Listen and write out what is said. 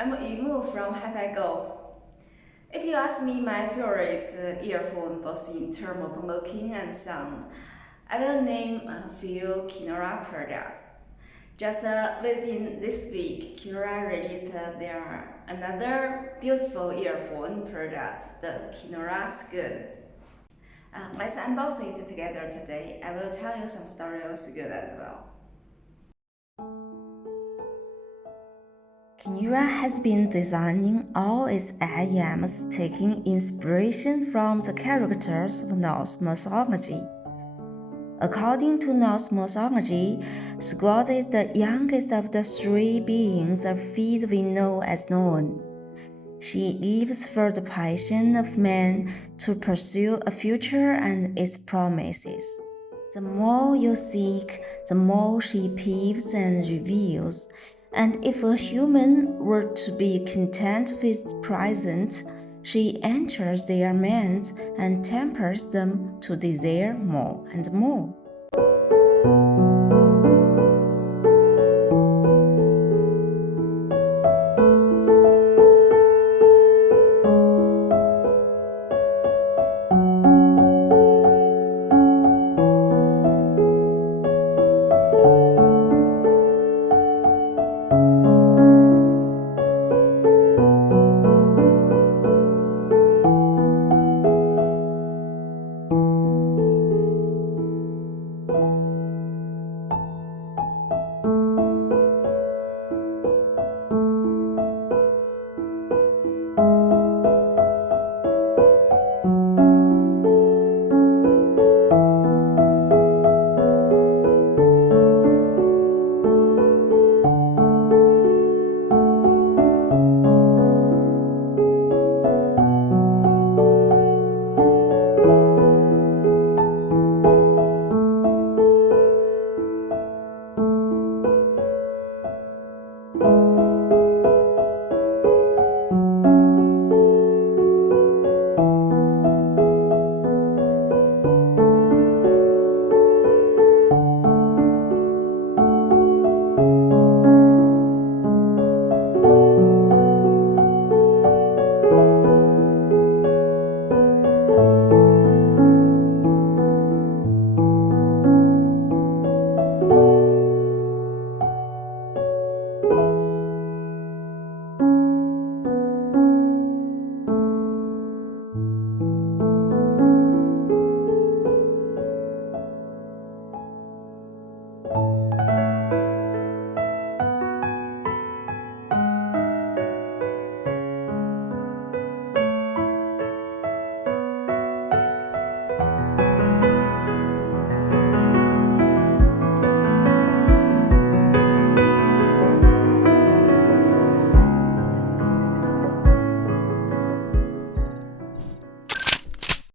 I'm Yimu from HiFiGo. If you ask me my favorite earphone both in terms of looking and sound, I will name a few Kinera products. Just within this week, Kinera released their another beautiful earphone product, the Kinera SKULD. Let's unbox it together today. I will tell you some stories of SKULD as well. Kinera has been designing all its items taking inspiration from the characters of Norse mythology. According to Norse mythology, SKULD is the youngest of the three beings of feet we know as Norn. She lives for the passion of man to pursue a future and its promises. The more you seek, the more she paves and reveals. And if a human were to be content with the present, she enters their minds and tempers them to desire more and more.